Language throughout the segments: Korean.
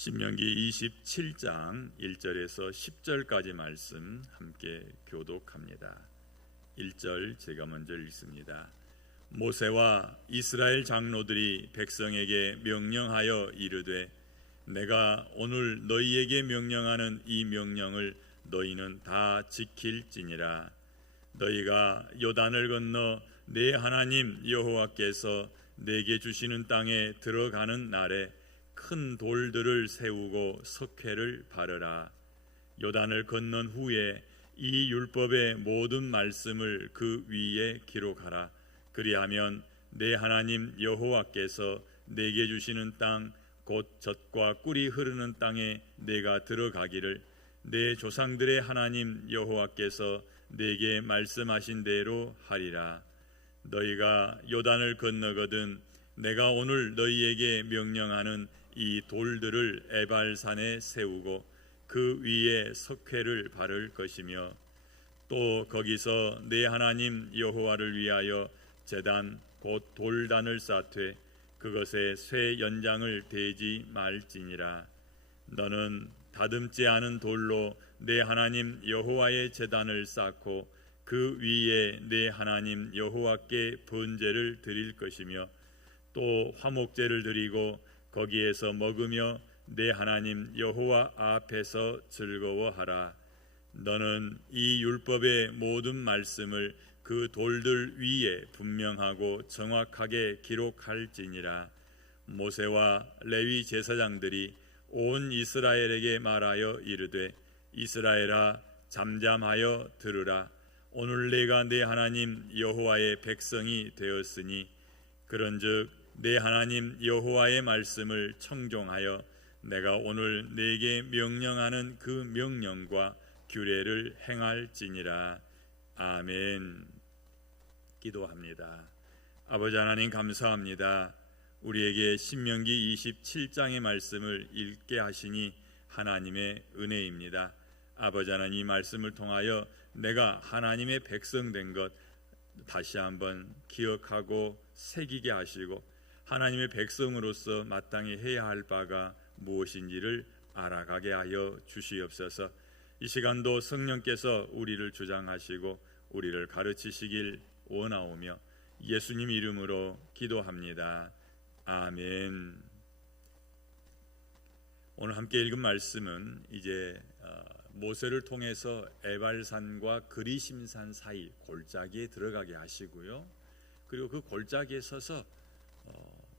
신명기 27장 1절에서 10절까지 말씀 함께 교독합니다. 1절 제가 먼저 읽습니다. 모세와 이스라엘 장로들이 백성에게 명령하여 이르되 내가 오늘 너희에게 명령하는 이 명령을 너희는 다 지킬지니라 너희가 요단을 건너 내 하나님 여호와께서 내게 주시는 땅에 들어가는 날에 큰 돌들을 세우고 석회를 바르라. 요단을 건넌 후에 이 율법의 모든 말씀을 그 위에 기록하라. 그리하면 내 하나님 여호와께서 내게 주시는 땅 곧 젖과 꿀이 흐르는 땅에 내가 들어가기를 내 조상들의 하나님 여호와께서 내게 말씀하신 대로 하리라. 너희가 요단을 건너거든 내가 오늘 너희에게 명령하는 이 돌들을 에발산에 세우고 그 위에 석회를 바를 것이며 또 거기서 내 하나님 여호와를 위하여 제단 곧 돌단을 쌓되 그것에 쇠 연장을 대지 말지니라. 너는 다듬지 않은 돌로 내 하나님 여호와의 제단을 쌓고 그 위에 내 하나님 여호와께 번제를 드릴 것이며 또 화목제를 드리고 거기에서 먹으며 내 하나님 여호와 앞에서 즐거워하라. 너는 이 율법의 모든 말씀을 그 돌들 위에 분명하고 정확하게 기록할지니라. 모세와 레위 제사장들이 온 이스라엘에게 말하여 이르되 이스라엘아 잠잠하여 들으라. 오늘 내가 내 하나님 여호와의 백성이 되었으니 그런즉 내 하나님 여호와의 말씀을 청종하여 내가 오늘 내게 명령하는 그 명령과 규례를 행할지니라. 아멘. 기도합니다. 아버지 하나님 감사합니다. 우리에게 신명기 27장의 말씀을 읽게 하시니 하나님의 은혜입니다. 아버지 하나님 이 말씀을 통하여 내가 하나님의 백성 된 것 다시 한번 기억하고 새기게 하시고 하나님의 백성으로서 마땅히 해야 할 바가 무엇인지를 알아가게 하여 주시옵소서. 이 시간도 성령께서 우리를 주장하시고 우리를 가르치시길 원하오며 예수님 이름으로 기도합니다. 아멘. 오늘 함께 읽은 말씀은 이제 어, 모세를 통해서 에발산과 그리심산 사이 골짜기에 들어가게 하시고요. 그리고 그 골짜기에 서서 어,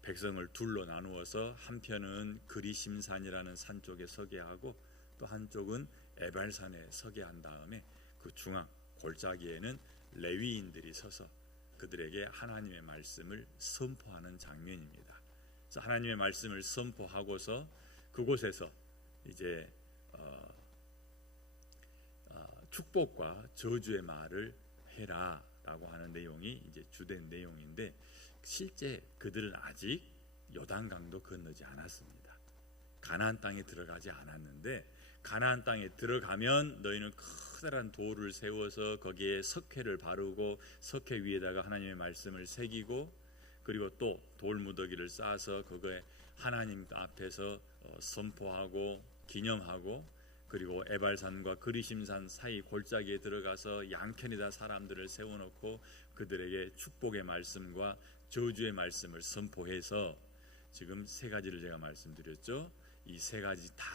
백성을 둘로 나누어서 한편은 그리심산이라는 산 쪽에 서게 하고 또 한쪽은 에발산에 서게 한 다음에 그 중앙 골짜기에는 레위인들이 서서 그들에게 하나님의 말씀을 선포하는 장면입니다. 그래서 하나님의 말씀을 선포하고서 그곳에서 이제 어, 어, 축복과 저주의 말을 해라라고 하는 내용이 이제 주된 내용인데 실제 그들은 아직 요단강도 건너지 않았습니다. 가나안 땅에 들어가지 않았는데 가나안 땅에 들어가면 너희는 커다란 돌을 세워서 거기에 석회를 바르고 석회 위에다가 하나님의 말씀을 새기고 그리고 또 돌무더기를 쌓아서 그거에 하나님 앞에서 어, 선포하고 기념하고 그리고 에발산과 그리심산 사이 골짜기에 들어가서 양편에다 사람들을 세워놓고 그들에게 축복의 말씀과 저주의 말씀을 선포해서 지금 세 가지를 제가 말씀드렸죠. 이 세 가지 다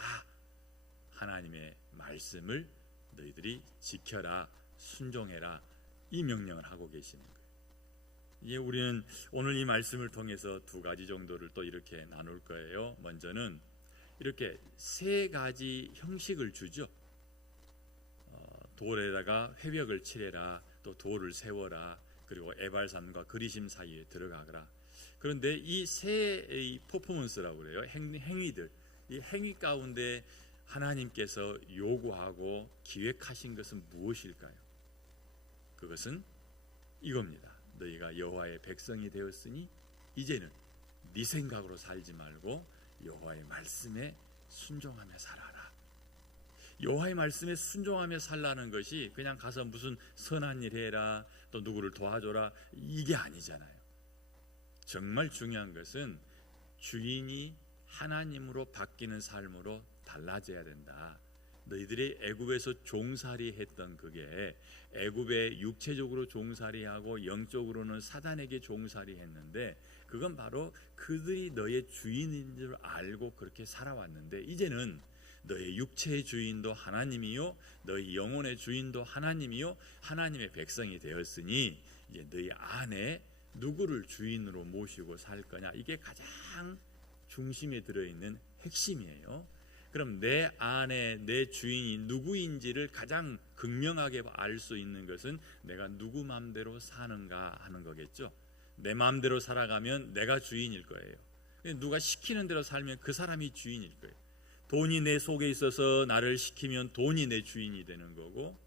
하나님의 말씀을 너희들이 지켜라, 순종해라 이 명령을 하고 계시는 거예요. 이제 우리는 오늘 이 말씀을 통해서 두 가지 정도를 또 이렇게 나눌 거예요. 먼저는 이렇게 세 가지 형식을 주죠. 어, 돌에다가 회벽을 칠해라, 또 돌을 세워라, 그리고 에발산과 그리심 사이에 들어가거라. 그런데 이세 퍼포먼스라고 그래요. 행, 행위들, 이 행위 가운데 하나님께서 요구하고 기획하신 것은 무엇일까요? 그것은 이겁니다. 너희가 여호와의 백성이 되었으니 이제는 네 생각으로 살지 말고 여호와의 말씀에 순종하며 살아라. 여호와의 말씀에 순종하며 살라는 것이 그냥 가서 무슨 선한 일 해라 또 누구를 도와줘라 이게 아니잖아요. 정말 중요한 것은 주인이 하나님으로 바뀌는 삶으로 달라져야 된다. 너희들이 애굽에서 종살이 했던 그게 애굽에 육체적으로 종살이하고 영적으로는 사단에게 종살이 했는데 그건 바로 그들이 너의 주인인 줄 알고 그렇게 살아왔는데 이제는 너의 육체의 주인도 하나님이요 너희 영혼의 주인도 하나님이요 하나님의 백성이 되었으니 이제 너희 안에 누구를 주인으로 모시고 살 거냐 이게 가장 중심에 들어 있는 핵심이에요. 그럼 내 안에 내 주인이 누구인지를 가장 극명하게 알 수 있는 것은 내가 누구 마음대로 사는가 하는 거겠죠. 내 마음대로 살아가면 내가 주인일 거예요. 누가 시키는 대로 살면 그 사람이 주인일 거예요. 돈이 내 속에 있어서 나를 시키면 돈이 내 주인이 되는 거고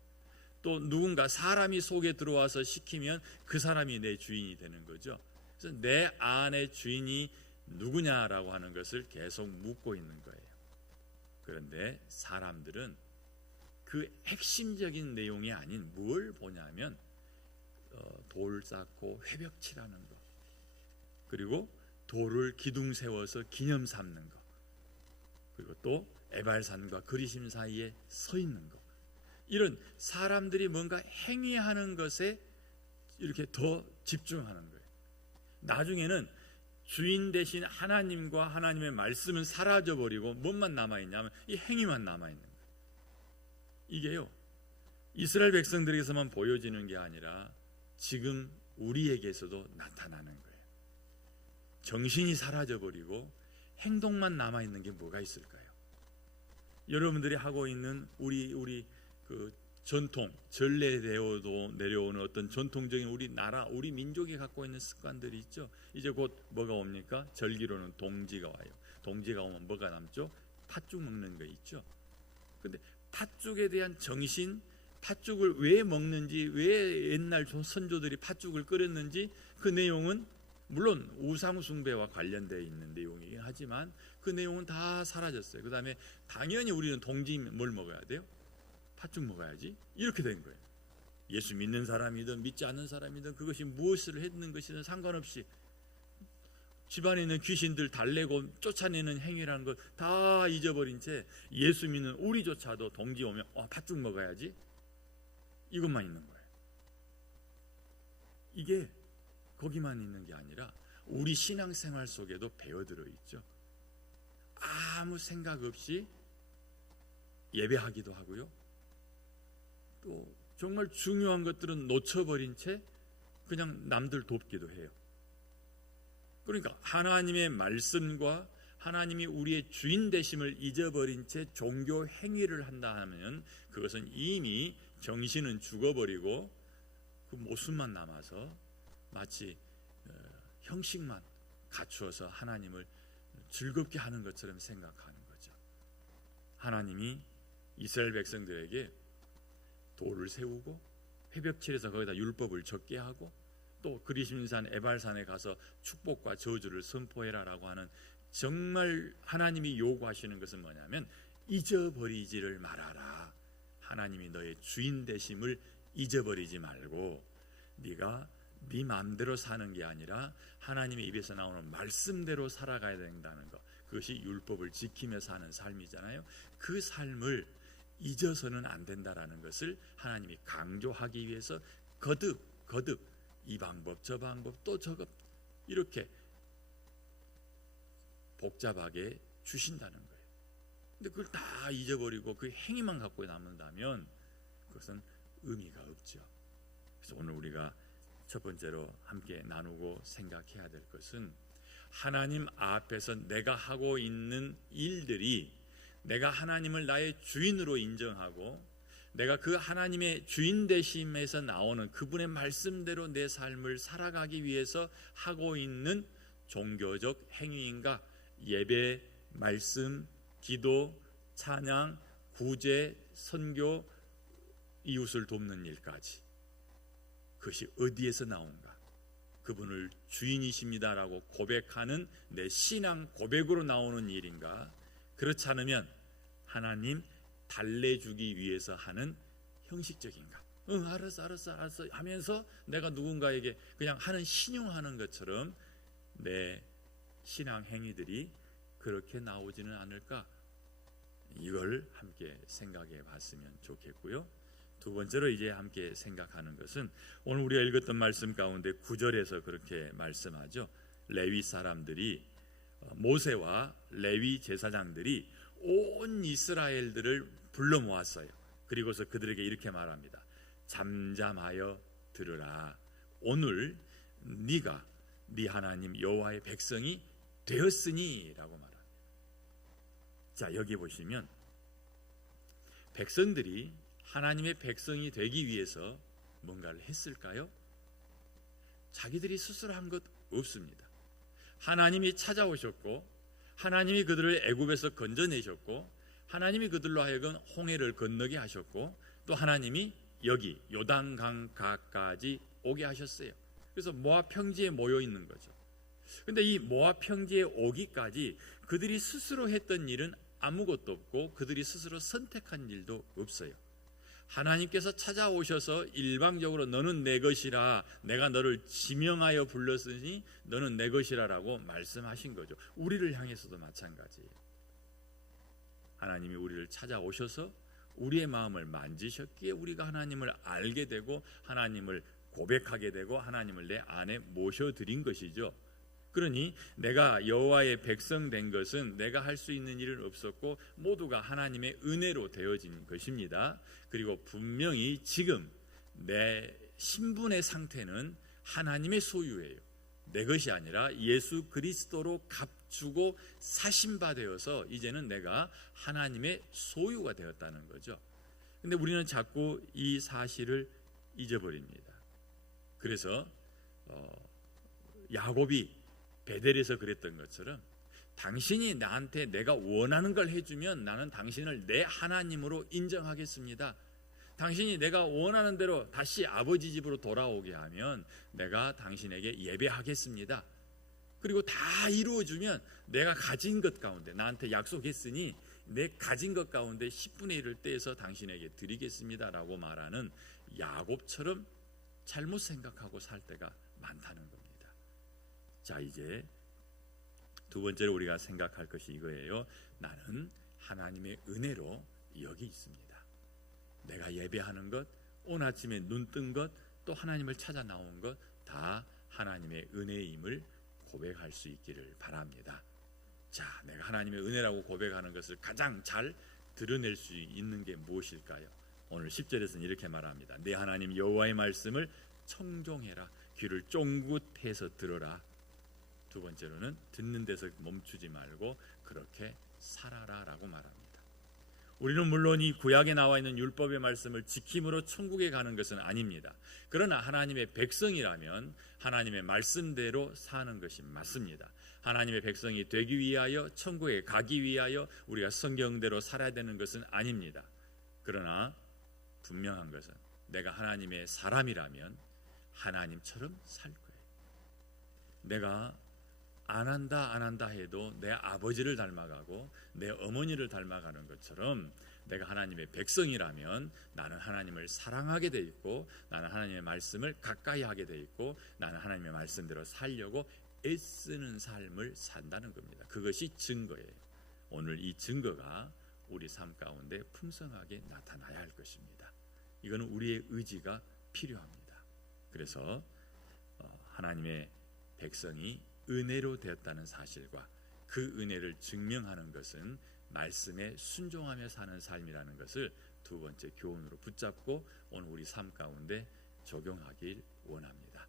또 누군가 사람이 속에 들어와서 시키면 그 사람이 내 주인이 되는 거죠. 그래서 내 안에 주인이 누구냐라고 하는 것을 계속 묻고 있는 거예요. 그런데 사람들은 그 핵심적인 내용이 아닌 뭘 보냐면 어, 돌 쌓고 회벽 칠하는 거 그리고 돌을 기둥 세워서 기념 삼는 거 그리고 또 에발산과 그리심 사이에 서 있는 거 이런 사람들이 뭔가 행위하는 것에 이렇게 더 집중하는 거예요. 나중에는 주인 대신 하나님과 하나님의 말씀은 사라져 버리고 뭔만 남아 있냐면 이 행위만 남아 있는 거예요. 이게요. 이스라엘 백성들에게서만 보여지는 게 아니라 지금 우리에게서도 나타나는 거예요. 정신이 사라져 버리고 행동만 남아 있는 게 뭐가 있을까요? 여러분들이 하고 있는 우리 우리 그 전통 전례되어도 내려오는 어떤 전통적인 우리 나라 우리 민족이 갖고 있는 습관들이 있죠. 이제 곧 뭐가 옵니까? 절기로는 동지가 와요. 동지가 오면 뭐가 남죠? 팥죽 먹는 거 있죠. 근데 팥죽에 대한 정신, 팥죽을 왜 먹는지, 왜 옛날 선조들이 팥죽을 끓였는지 그 내용은 물론 우상 숭배와 관련되어 있는 내용이긴 하지만 그 내용은 다 사라졌어요. 그 다음에 당연히 우리는 동지 뭘 먹어야 돼요? 팥죽 먹어야지. 이렇게 된 거예요. 예수 믿는 사람이든 믿지 않는 사람이든 그것이 무엇을 했는 것이든 상관없이 집안에 있는 귀신들 달래고 쫓아내는 행위라는 걸다 잊어버린 채 예수 믿는 우리조차도 동지 오면 와 팥죽 먹어야지 이것만 있는 거예요. 이게 거기만 있는 게 아니라 우리 신앙생활 속에도 배어들어 있죠. 아무 생각 없이 예배하기도 하고요. 또 정말 중요한 것들은 놓쳐버린 채 그냥 남들 돕기도 해요. 그러니까 하나님의 말씀과 하나님이 우리의 주인 되심을 잊어버린 채 종교 행위를 한다 하면 그것은 이미 정신은 죽어버리고 그 모습만 남아서 마치 어, 형식만 갖추어서 하나님을 즐겁게 하는 것처럼 생각하는 거죠. 하나님이 이스라엘 백성들에게 돌을 세우고 회벽칠해서 거기다 율법을 적게 하고 또 그리심산 에발산에 가서 축복과 저주를 선포해라라고 하는 정말 하나님이 요구하시는 것은 뭐냐면 잊어버리지를 말아라. 하나님이 너의 주인 되심을 잊어버리지 말고 네가 네 마음대로 사는 게 아니라 하나님의 입에서 나오는 말씀대로 살아가야 된다는 것. 그것이 율법을 지키며 사는 삶이잖아요. 그 삶을 잊어서는 안 된다라는 것을 하나님이 강조하기 위해서 거듭 거듭 이 방법 저 방법 또 저것 이렇게 복잡하게 주신다는 거예요. 근데 그걸 다 잊어버리고 그 행위만 갖고 남는다면 그것은 의미가 없죠. 그래서 오늘 우리가 첫 번째로 함께 나누고 생각해야 될 것은 하나님 앞에서 내가 하고 있는 일들이 내가 하나님을 나의 주인으로 인정하고 내가 그 하나님의 주인 되심에서 나오는 그분의 말씀대로 내 삶을 살아가기 위해서 하고 있는 종교적 행위인가? 예배, 말씀, 기도, 찬양, 구제, 선교, 이웃을 돕는 일까지 그것이 어디에서 나온가? 그분을 주인이십니다라고 고백하는 내 신앙 고백으로 나오는 일인가? 그렇지 않으면 하나님 달래주기 위해서 하는 형식적인가? 응, 알았어, 알았어, 알았어 하면서 내가 누군가에게 그냥 하는 신용하는 것처럼 내 신앙 행위들이 그렇게 나오지는 않을까? 이걸 함께 생각해 봤으면 좋겠고요. 두 번째로 이제 함께 생각하는 것은 오늘 우리가 읽었던 말씀 가운데 구절에서 그렇게 말씀하죠. 레위 사람들이 어, 모세와 레위 제사장들이 온 이스라엘들을 불러 모았어요. 그리고서 그들에게 이렇게 말합니다. 잠잠하여 들으라. 오늘 네가 네 하나님 여호와의 백성이 되었으니라고 말합니다. 자, 여기 보시면 백성들이 하나님의 백성이 되기 위해서 뭔가를 했을까요? 자기들이 스스로 한 것 없습니다. 하나님이 찾아오셨고 하나님이 그들을 애굽에서 건져내셨고 하나님이 그들로 하여금 홍해를 건너게 하셨고 또 하나님이 여기 요단강 가까지 오게 하셨어요. 그래서 모압 평지에 모여 있는 거죠. 근데 이 모압 평지에 오기까지 그들이 스스로 했던 일은 아무것도 없고 그들이 스스로 선택한 일도 없어요. 하나님께서 찾아오셔서 일방적으로 너는 내 것이라 내가 너를 지명하여 불렀으니 너는 내 것이라라고 말씀하신 거죠. 우리를 향해서도 마찬가지예요. 하나님이 우리를 찾아오셔서 우리의 마음을 만지셨기에 우리가 하나님을 알게 되고 하나님을 고백하게 되고 하나님을 내 안에 모셔드린 것이죠. 그러니 내가 여호와의 백성 된 것은 내가 할 수 있는 일은 없었고 모두가 하나님의 은혜로 되어진 것입니다. 그리고 분명히 지금 내 신분의 상태는 하나님의 소유예요. 내 것이 아니라 예수 그리스도로 값주고 사신바 되어서 이제는 내가 하나님의 소유가 되었다는 거죠. 근데 우리는 자꾸 이 사실을 잊어버립니다. 그래서 어, 야곱이 베델에서 그랬던 것처럼 당신이 나한테 내가 원하는 걸 해주면 나는 당신을 내 하나님으로 인정하겠습니다. 당신이 내가 원하는 대로 다시 아버지 집으로 돌아오게 하면 내가 당신에게 예배하겠습니다. 그리고 다 이루어주면 내가 가진 것 가운데 나한테 약속했으니 내 가진 것 가운데 10분의 1을 떼서 당신에게 드리겠습니다라고 말하는 야곱처럼 잘못 생각하고 살 때가 많다는 겁니다. 자, 이제 두 번째로 우리가 생각할 것이 이거예요. 나는 하나님의 은혜로 여기 있습니다. 내가 예배하는 것, 오늘 아침에 눈 뜬 것, 또 하나님을 찾아 나온 것 다 하나님의 은혜임을 고백할 수 있기를 바랍니다. 자, 내가 하나님의 은혜라고 고백하는 것을 가장 잘 드러낼 수 있는 게 무엇일까요? 오늘 10절에서는 이렇게 말합니다. 내 하나님 여호와의 말씀을 청종해라. 귀를 쫑긋해서 들어라. 두 번째로는 듣는 데서 멈추지 말고 그렇게 살아라라고 말합니다. 우리는 물론 이 구약에 나와 있는 율법의 말씀을 지킴으로 천국에 가는 것은 아닙니다. 그러나 하나님의 백성이라면 하나님의 말씀대로 사는 것이 맞습니다. 하나님의 백성이 되기 위하여 천국에 가기 위하여 우리가 성경대로 살아야 되는 것은 아닙니다. 그러나 분명한 것은 내가 하나님의 사람이라면 하나님처럼 살 거예요. 내가 안 한다 안 한다 해도 내 아버지를 닮아가고 내 어머니를 닮아가는 것처럼 내가 하나님의 백성이라면 나는 하나님을 사랑하게 돼 있고 나는 하나님의 말씀을 가까이 하게 돼 있고 나는 하나님의 말씀대로 살려고 애쓰는 삶을 산다는 겁니다. 그것이 증거예요. 오늘 이 증거가 우리 삶 가운데 풍성하게 나타나야 할 것입니다. 이거는 우리의 의지가 필요합니다. 그래서 어, 하나님의 백성이 은혜로 되었다는 사실과 그 은혜를 증명하는 것은 말씀에 순종하며 사는 삶이라는 것을 두 번째 교훈으로 붙잡고 오늘 우리 삶 가운데 적용하길 원합니다.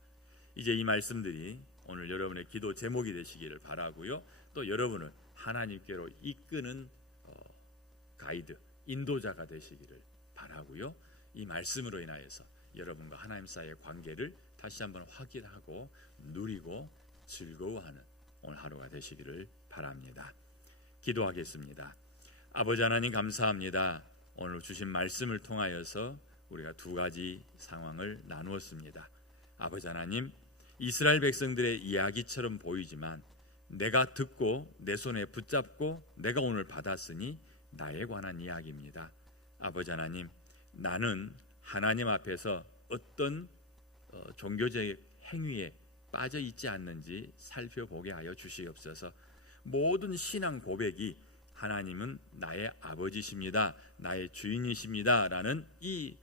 이제 이 말씀들이 오늘 여러분의 기도 제목이 되시기를 바라고요. 또 여러분을 하나님께로 이끄는 어, 가이드, 인도자가 되시기를 바라고요. 이 말씀으로 인하여서 여러분과 하나님 사이의 관계를 다시 한번 확인하고 누리고 즐거워하는 오늘 하루가 되시기를 바랍니다. 기도하겠습니다. 아버지 하나님 감사합니다. 오늘 주신 말씀을 통하여서 우리가 두 가지 상황을 나누었습니다. 아버지 하나님, 이스라엘 백성들의 이야기처럼 보이지만 내가 듣고 내 손에 붙잡고 내가 오늘 받았으니 나에 관한 이야기입니다. 아버지 하나님, 나는 하나님 앞에서 어떤 어, 종교적 행위에 빠져 있지 않는지 살펴보게 하여 주시옵소서. 모든 신앙 고백이 하나님은 나의 아버지십니다. 나의 주인이십니다 라는 이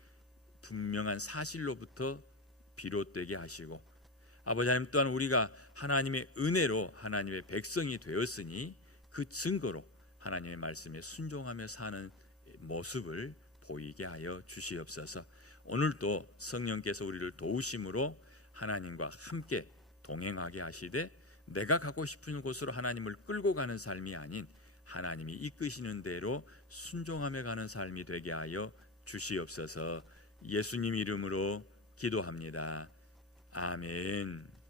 분명한 사실로부터 비롯되게 하시고 아버지 하나님 또한 우리가 하나님의 은혜로 하나님의 백성이 되었으니 그 증거로 하나님의 말씀에 순종하며 사는 모습을 보이게 하여 주시옵소서. 오늘도 성령께서 우리를 도우심으로 하나님과 함께 동행하게 하시되 내가 가고 싶은 곳으로 하나님을 끌고 가는 삶이 아닌 하나님이 이끄시는 대로 순종하며 가는 삶이 되게 하여 주시옵소서. 예수님 이름으로 기도합니다. 아멘.